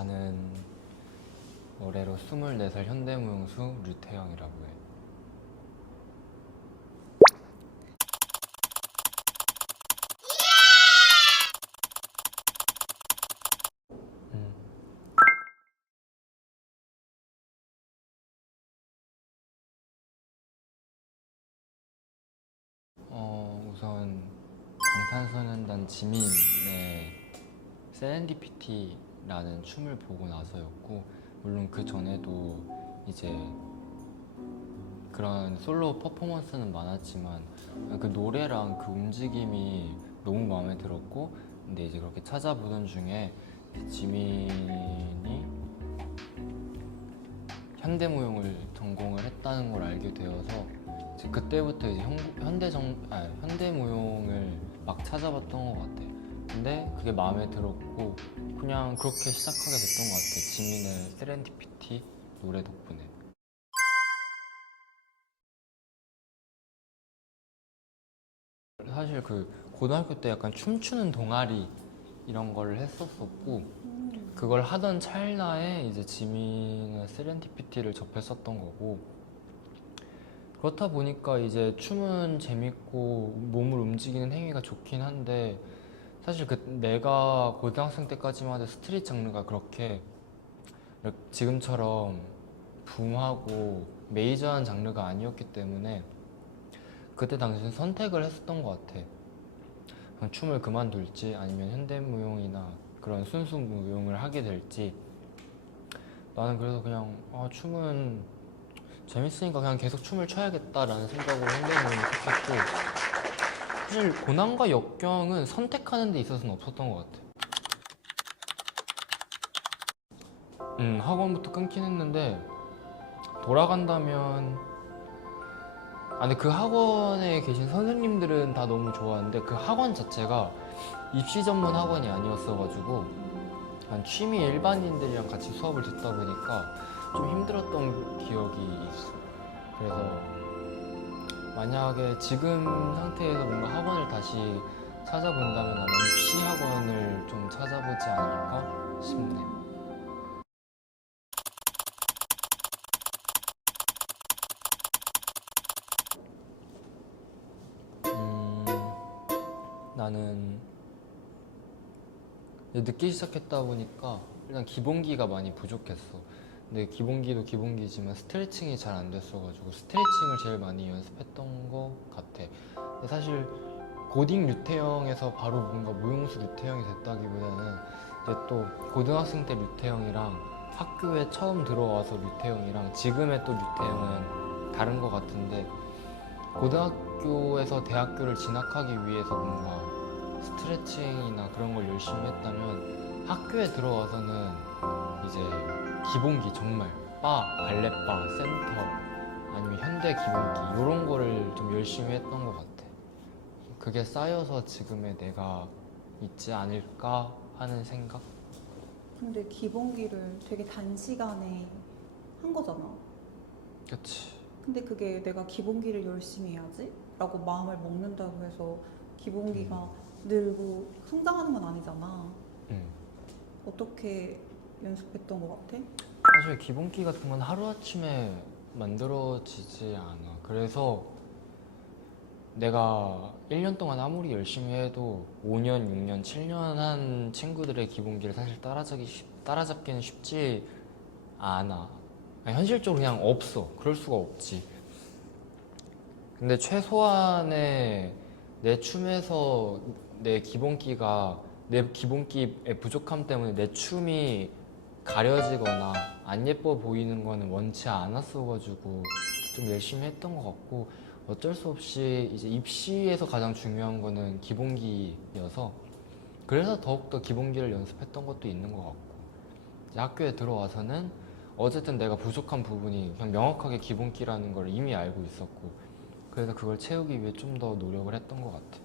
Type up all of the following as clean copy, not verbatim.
나는 올해로 24살 현대무용수 류태영이라고 해. 음. 우선 방탄소년단 지민의 세렌디피티라는 춤을 보고 나서였고, 물론 그 전에도 이제 그런 솔로 퍼포먼스는 많았지만 그 노래랑 그 움직임이 너무 마음에 들었고, 근데 이제 그렇게 찾아보던 중에 지민이 현대무용을 전공을 했다는 걸 알게 되어서 이제 그때부터 이제 현대무용을 막 찾아봤던 것 같아. 근데 그게 마음에 들었고 그냥 그렇게 시작하게 됐던 것 같아. 지민의 세렌디피티 노래 덕분에. 사실 그 고등학교 때 약간 춤추는 동아리 이런 걸 했었었고, 그걸 하던 찰나에 이제 지민의 세렌디피티를 접했었던 거고, 그렇다 보니까 이제 춤은 재밌고 몸을 움직이는 행위가 좋긴 한데, 사실 내가 고등학생 때까지만 해도 스트릿 장르가 그렇게 지금처럼 붐하고 메이저한 장르가 아니었기 때문에 그때 당시엔 선택을 했었던 것 같아. 그냥 춤을 그만둘지 아니면 현대무용이나 그런 순수 무용을 하게 될지. 나는 그래서 그냥 춤은 재밌으니까 그냥 계속 춤을 춰야겠다라는 생각으로 현대무용을 택했고, 사실 고난과 역경은 선택하는 데 있어서는 없었던 것 같아. 학원부터 끊긴 했는데 돌아간다면, 근데 그 학원에 계신 선생님들은 다 너무 좋아하는데 그 학원 자체가 입시 전문 학원이 아니었어가지고 한 취미 일반인들이랑 같이 수업을 듣다 보니까 좀 힘들었던 기억이 있어. 그래서 만약에 지금 상태에서 뭔가 학원을 다시 찾아본다면 아마 입시 학원을 좀 찾아보지 않을까 싶네. 나는 늦게 시작했다 보니까 일단 기본기가 많이 부족했어. 근데 기본기도 기본기지만 스트레칭이 잘 안 됐어가지고 스트레칭을 제일 많이 연습했던 것 같아. 근데 사실 고딩 류태영에서 바로 뭔가 무용수 류태영이 됐다기보다는 이제 또 고등학생 때 류태영이랑 학교에 처음 들어와서 류태영이랑 지금의 또 류태영은 다른 것 같은데, 고등학교에서 대학교를 진학하기 위해서 뭔가 스트레칭이나 그런 걸 열심히 했다면 학교에 들어와서는 이제 기본기, 정말 발레바, 센터 아니면 현대 기본기 이런 거를 좀 열심히 했던 것 같아. 그게 쌓여서 지금의 내가 있지 않을까 하는 생각? 근데 기본기를 되게 단시간에 한 거잖아. 그치. 근데 그게 내가 기본기를 열심히 해야지? 라고 마음을 먹는다고 해서 기본기가 늘고 성장하는 건 아니잖아. 음. 어떻게 연습했던 것 같아? 사실 기본기 같은 건 하루아침에 만들어지지 않아. 그래서 내가 1년 동안 아무리 열심히 해도 5년, 6년, 7년 한 친구들의 기본기를 사실 따라잡기는 쉽지 않아. 현실적으로 그냥 없어. 그럴 수가 없지. 근데 최소한의 내 춤에서 내 기본기의 부족함 때문에 내 춤이 가려지거나 안 예뻐 보이는 거는 원치 않았어가지고 좀 열심히 했던 것 같고, 어쩔 수 없이 이제 입시에서 가장 중요한 거는 기본기여서 그래서 더욱더 기본기를 연습했던 것도 있는 것 같고, 이제 학교에 들어와서는 어쨌든 내가 부족한 부분이 그냥 명확하게 기본기라는 걸 이미 알고 있었고, 그래서 그걸 채우기 위해 좀 더 노력을 했던 것 같아.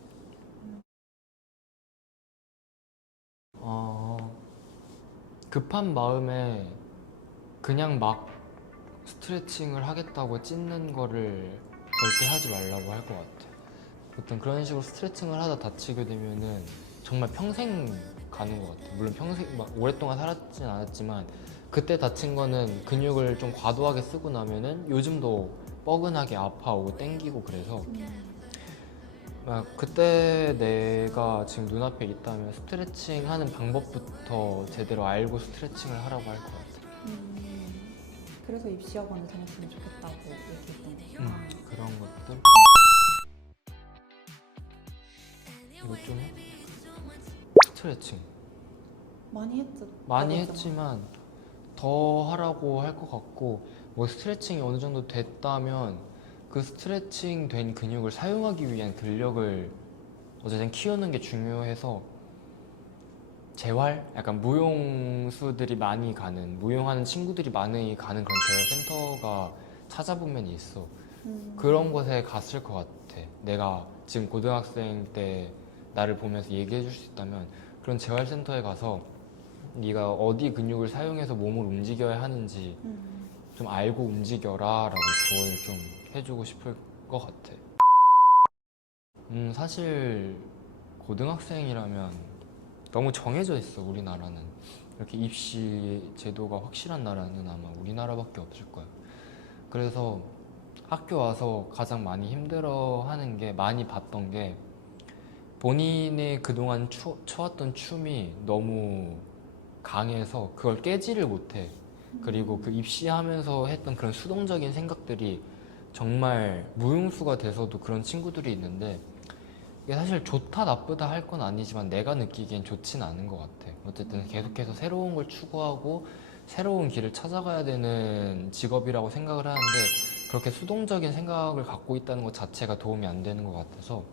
급한 마음에 그냥 막 스트레칭을 하겠다고 찢는 거를 절대 하지 말라고 할 것 같아. 보통 그런 식으로 스트레칭을 하다 다치게 되면은 정말 평생 가는 것 같아. 물론 평생 막 오랫동안 살았진 않았지만 그때 다친 거는 근육을 좀 과도하게 쓰고 나면은 요즘도 뻐근하게 아파오고 땡기고 그래서 막 그때 내가 지금 눈앞에 있다면 스트레칭 하는 방법부터 제대로 알고 스트레칭을 하라고 할 것 같아. 그래서 입시학원을 다녔으면 좋겠다고 얘기했던 거구나. 그런 것들. 이거 좀 해? 스트레칭 많이 했죠. 많이 했지만 더 하라고 할 것 같고, 뭐 스트레칭이 어느 정도 됐다면 그 스트레칭 된 근육을 사용하기 위한 근력을 어쨌든 키우는 게 중요해서 재활? 약간 무용수들이 많이 가는, 무용하는 친구들이 많이 가는 그런 재활센터가 찾아보면 있어. 그런 곳에 갔을 것 같아. 내가 지금 고등학생 때 나를 보면서 얘기해 줄 수 있다면 그런 재활센터에 가서 네가 어디 근육을 사용해서 몸을 움직여야 하는지 좀 알고 움직여라 라고 조언을 좀 해주고 싶을 것 같아. 사실 고등학생이라면 너무 정해져 있어, 우리나라는. 이렇게 입시 제도가 확실한 나라는 아마 우리나라밖에 없을 거야. 그래서 학교 와서 가장 많이 힘들어하는 게, 많이 봤던 게, 본인의 그동안 쳐왔던 춤이 너무 강해서 그걸 깨지를 못해. 그리고 그 입시하면서 했던 그런 수동적인 생각들이 정말 무용수가 돼서도 그런 친구들이 있는데, 이게 사실 좋다 나쁘다 할 건 아니지만 내가 느끼기엔 좋진 않은 것 같아. 어쨌든 계속해서 새로운 걸 추구하고 새로운 길을 찾아가야 되는 직업이라고 생각을 하는데, 그렇게 수동적인 생각을 갖고 있다는 것 자체가 도움이 안 되는 것 같아서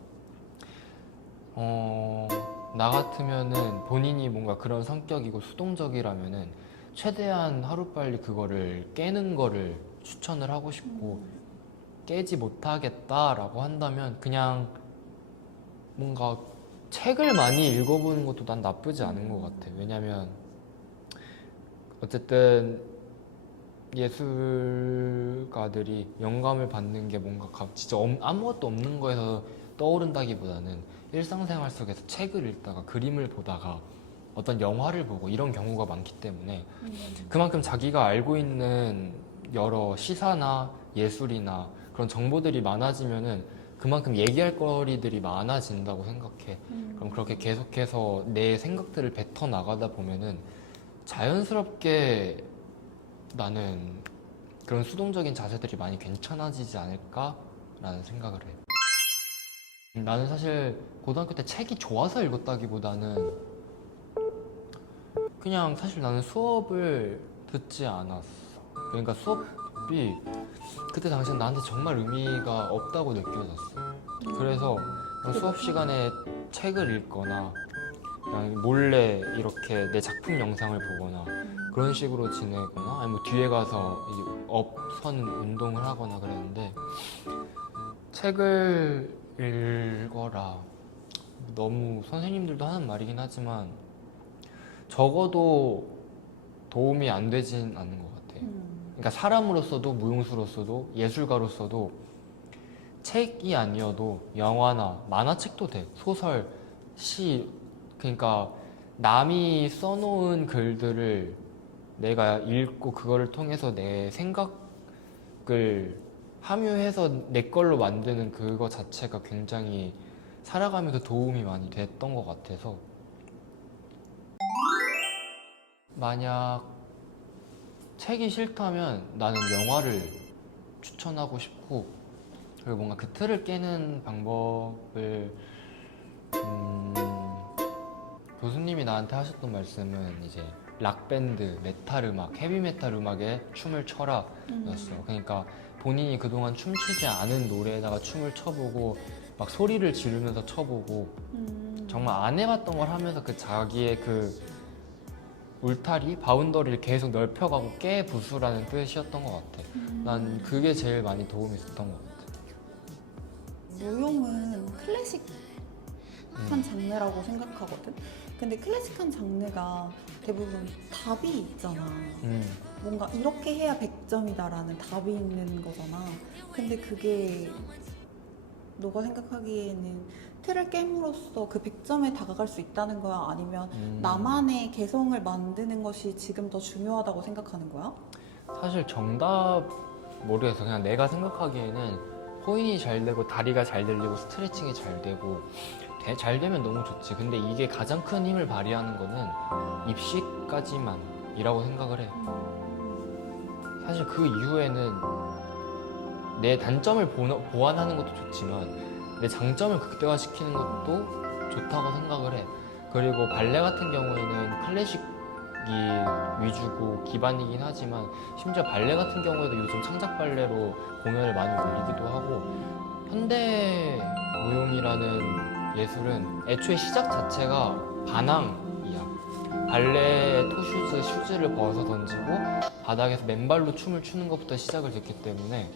나 같으면은 본인이 뭔가 그런 성격이고 수동적이라면은 최대한 하루빨리 그거를 깨는 거를 추천을 하고 싶고, 깨지 못하겠다라고 한다면 그냥 뭔가 책을 많이 읽어보는 것도 난 나쁘지 않은 것 같아. 왜냐면 어쨌든 예술가들이 영감을 받는 게 뭔가 진짜 아무것도 없는 거에서 떠오른다기보다는 일상생활 속에서 책을 읽다가 그림을 보다가 어떤 영화를 보고 이런 경우가 많기 때문에 그만큼 자기가 알고 있는 여러 시사나 예술이나 그런 정보들이 많아지면은 그만큼 얘기할 거리들이 많아진다고 생각해. 그럼 그렇게 계속해서 내 생각들을 뱉어 나가다 보면은 자연스럽게 나는 그런 수동적인 자세들이 많이 괜찮아지지 않을까라는 생각을 해. 나는 사실 고등학교 때 책이 좋아서 읽었다기보다는 그냥 사실 나는 수업을 듣지 않았어. 그러니까 수업이 그때 당시엔 나한테 정말 의미가 없다고 느껴졌어. 그래서 수업 시간에 책을 읽거나 그냥 몰래 이렇게 내 작품 영상을 보거나 그런 식으로 지내거나, 아니면 뭐 뒤에 가서 업 서는 운동을 하거나 그랬는데, 책을 읽어라, 너무 선생님들도 하는 말이긴 하지만 적어도 도움이 안 되진 않는 것 같아. 그러니까 사람으로서도 무용수로서도 예술가로서도 책이 아니어도 영화나 만화책도 돼. 소설, 시, 그러니까 남이 써놓은 글들을 내가 읽고 그거를 통해서 내 생각을 함유해서 내 걸로 만드는 그거 자체가 굉장히 살아가면서 도움이 많이 됐던 것 같아서, 만약 책이 싫다면 나는 영화를 추천하고 싶고, 그리고 뭔가 그 틀을 깨는 방법을 교수님이 나한테 하셨던 말씀은 이제 락밴드, 메탈 음악, 헤비메탈 음악에 춤을 춰라 였어. 그러니까 본인이 그동안 춤추지 않은 노래에다가 춤을 춰보고 막 소리를 지르면서 춰보고 정말 안 해봤던 걸 하면서 그 자기의 그 울타리, 바운더리를 계속 넓혀가고 깨부수라는 뜻이었던 것 같아. 난 그게 제일 많이 도움이 됐던 것 같아. 무용은 클래식한 장르라고 생각하거든. 근데 클래식한 장르가 대부분 답이 있잖아. 뭔가 이렇게 해야 100점이다라는 답이 있는 거잖아. 근데 그게 너가 생각하기에는 틀을 깨므로써 그 100점에 다가갈 수 있다는 거야? 아니면 나만의 개성을 만드는 것이 지금 더 중요하다고 생각하는 거야? 사실 정답 모르겠어. 그냥 내가 생각하기에는 포인이 잘 되고 다리가 잘 들리고 스트레칭이 잘 되고 잘 되면 너무 좋지. 근데 이게 가장 큰 힘을 발휘하는 거는 입시까지만이라고 생각을 해. 사실 그 이후에는 내 단점을 보완하는 것도 좋지만 내 장점을 극대화시키는 것도 좋다고 생각을 해. 그리고 발레 같은 경우에는 클래식이 위주고 기반이긴 하지만 심지어 발레 같은 경우에도 요즘 창작 발레로 공연을 많이 올리기도 하고 현대 무용이라는 예술은 애초에 시작 자체가 반항이야. 발레 토슈즈 슈즈를 벗어 던지고 바닥에서 맨발로 춤을 추는 것부터 시작을 됐기 때문에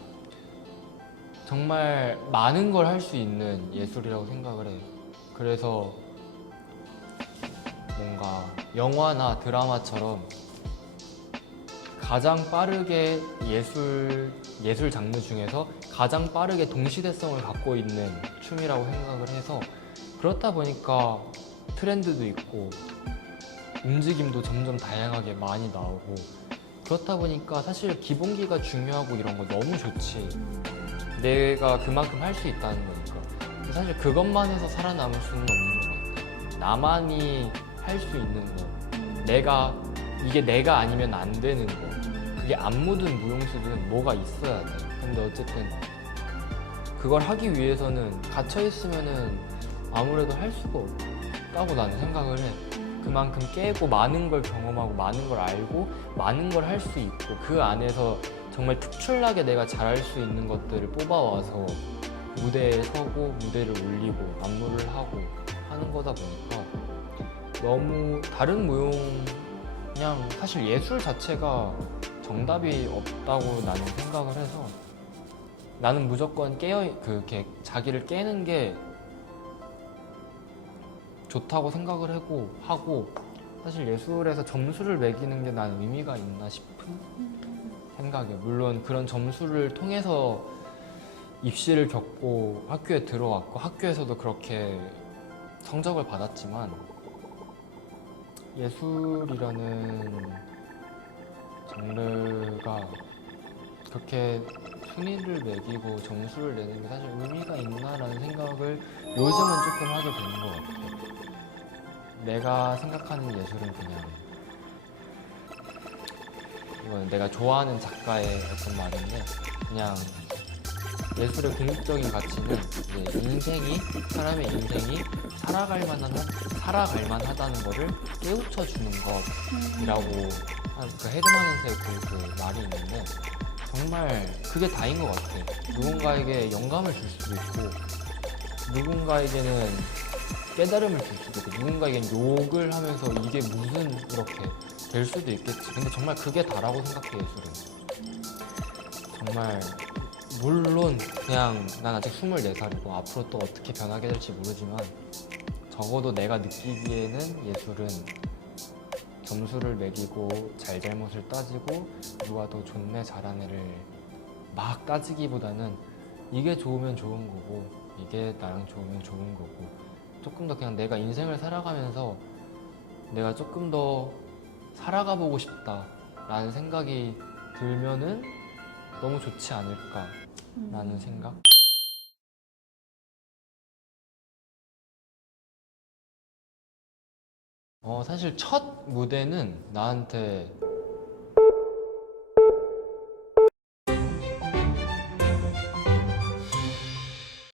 정말 많은 걸 할 수 있는 예술이라고 생각을 해. 그래서 뭔가 영화나 드라마처럼 가장 빠르게 예술 장르 중에서 가장 빠르게 동시대성을 갖고 있는 춤이라고 생각을 해서 그렇다 보니까 트렌드도 있고 움직임도 점점 다양하게 많이 나오고 그렇다 보니까 사실 기본기가 중요하고 이런 거 너무 좋지. 내가 그만큼 할 수 있다는 거니까. 근데 사실 그것만 해서 살아남을 수는 없는 것 같아. 나만이 할 수 있는 거. 이게 내가 아니면 안 되는 거. 그게 안무든 무용수든 뭐가 있어야 돼. 근데 어쨌든 그걸 하기 위해서는 갇혀있으면은 아무래도 할 수가 없다고 나는 생각을 해. 그만큼 깨고 많은 걸 경험하고 많은 걸 알고 많은 걸 할 수 있고 그 안에서 정말 특출나게 내가 잘할 수 있는 것들을 뽑아와서 무대에 서고 무대를 올리고 안무를 하고 하는 거다 보니까 너무 다른 무용 그냥 사실 예술 자체가 정답이 없다고 나는 생각을 해서 나는 무조건 그렇게 자기를 깨는 게 좋다고 생각을 하고 사실 예술에서 점수를 매기는 게 난 의미가 있나 싶은 생각이에요. 물론 그런 점수를 통해서 입시를 겪고 학교에 들어왔고 학교에서도 그렇게 성적을 받았지만 예술이라는 장르가 그렇게 순위를 매기고 점수를 내는 게 사실 의미가 있나라는 생각을 요즘은 조금 하게 되는 것 같아요. 내가 생각하는 예술은 그냥 이건 내가 좋아하는 작가의 어떤 말인데 그냥 예술의 궁극적인 가치는 이제 사람의 인생이 살아갈 만하다는 거를 깨우쳐 주는 것이라고 한 그 헤드만에서의 그 말이 있는데 정말 그게 다인 것 같아. 누군가에게 영감을 줄 수도 있고 누군가에게는 깨달음을 줄 수도 있고 누군가에겐 욕을 하면서 이게 무슨 이렇게 될 수도 있겠지. 근데 정말 그게 다라고 생각해 예술은. 정말 물론 그냥 난 아직 24살이고 앞으로 또 어떻게 변하게 될지 모르지만 적어도 내가 느끼기에는 예술은 점수를 매기고 잘잘못을 따지고 누가 더 좋네 잘하네를 막 따지기보다는 이게 좋으면 좋은 거고 이게 나랑 좋으면 좋은 거고 조금 더 그냥 내가 인생을 살아가면서 내가 조금 더 살아가 보고 싶다라는 생각이 들면은 너무 좋지 않을까라는 생각? 사실 첫 무대는 나한테